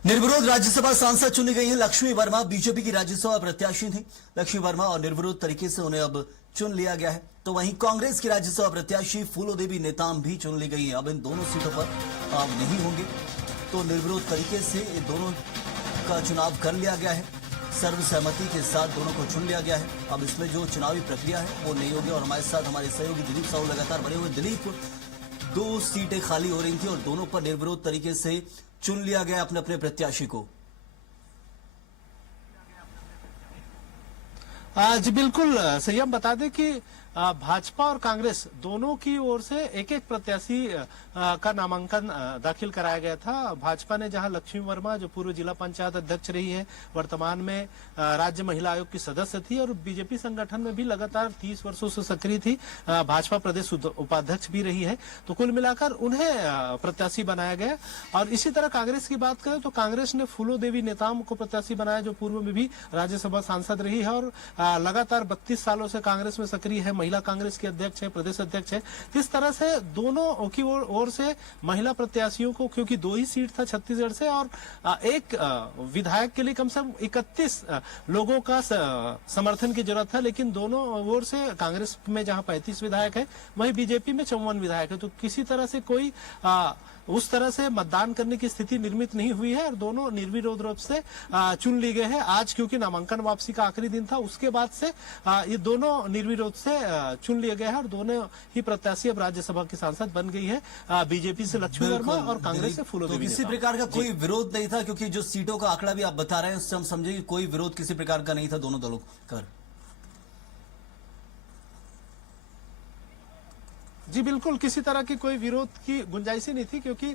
निर्विरोध राज्यसभा सांसद चुनी गई हैं लक्ष्मी वर्मा। बीजेपी की राज्यसभा प्रत्याशी थी लक्ष्मी वर्मा और निर्विरोध तरीके से उन्हें अब चुन लिया गया है। तो वहीं कांग्रेस की राज्यसभा प्रत्याशी फूलो देवी नेताम भी चुन ली गई है। अब इन दोनों सीटों पर नहीं होंगे, तो निर्विरोध तरीके से इन दोनों का चुनाव कर लिया गया है। सर्वसहमति के साथ दोनों को चुन लिया गया है। अब इसमें जो चुनावी प्रक्रिया है वो नहीं होगी। और हमारे साथ हमारे सहयोगी दिलीप साहू लगातार बने हुए। दिलीप, 2 सीटें खाली हो रही थी और दोनों पर निर्विरोध तरीके से चुन लिया गया अपने अपने प्रत्याशी को। जी बिल्कुल सही। हम बता दें कि भाजपा और कांग्रेस दोनों की ओर से एक एक प्रत्याशी का नामांकन दाखिल कराया गया था। भाजपा ने जहां लक्ष्मी वर्मा, जो पूर्व जिला पंचायत अध्यक्ष रही है, वर्तमान में राज्य महिला आयोग की सदस्य थी और बीजेपी संगठन में भी लगातार 30 वर्षों से सक्रिय थी, भाजपा प्रदेश उपाध्यक्ष भी रही है। तो कुल मिलाकर उन्हें प्रत्याशी बनाया गया। और इसी तरह कांग्रेस की बात करें तो कांग्रेस ने फूलो देवी नेताम को प्रत्याशी बनाया, जो पूर्व में भी राज्यसभा सांसद रही है और लगातार 32 सालों से कांग्रेस में सक्रिय है, महिला कांग्रेस की अध्यक्ष है, प्रदेश अध्यक्ष है। इस तरह से दोनों की ओर से महिला प्रत्याशियों को, क्योंकि 2 ही सीट था छत्तीसगढ़ से और एक विधायक के लिए कम से कम 31 लोगों का समर्थन की जरूरत है। लेकिन दोनों ओर से कांग्रेस में जहां 35 विधायक है, वहीं बीजेपी में 54 विधायक है। तो किसी तरह से कोई उस तरह से मतदान करने की स्थिति निर्मित नहीं हुई है और दोनों निर्विरोध रूप से चुन ली गए हैं। आज क्योंकि नामांकन वापसी का आखिरी दिन था, उसके बाद से ये दोनों निर्विरोध से चुन लिए गए हैं और दोनों ही प्रत्याशी अब राज्यसभा की सांसद बन गई है। बीजेपी से लक्ष्मी वर्मा और कांग्रेस से फूलो देवी। किसी प्रकार का कोई विरोध नहीं था, क्योंकि जो सीटों का आंकड़ा भी आप बता रहे हैं उससे हम समझे कि कोई विरोध किसी प्रकार का नहीं था दोनों दलों का। जी बिल्कुल, किसी तरह की कोई विरोध की गुंजाइश ही नहीं थी, क्योंकि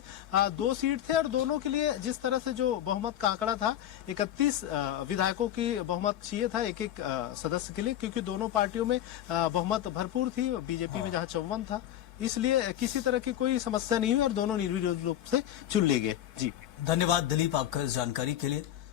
2 सीट थे और दोनों के लिए जिस तरह से जो बहुमत का आंकड़ा था, 31 विधायकों की बहुमत चाहिए था एक एक सदस्य के लिए, क्योंकि दोनों पार्टियों में बहुमत भरपूर थी। बीजेपी में जहां 54 था, इसलिए किसी तरह की कोई समस्या नहीं हुई और दोनों निर्विरोध रूप से चुन लिए गए। जी धन्यवाद दिलीप आपका इस जानकारी के लिए।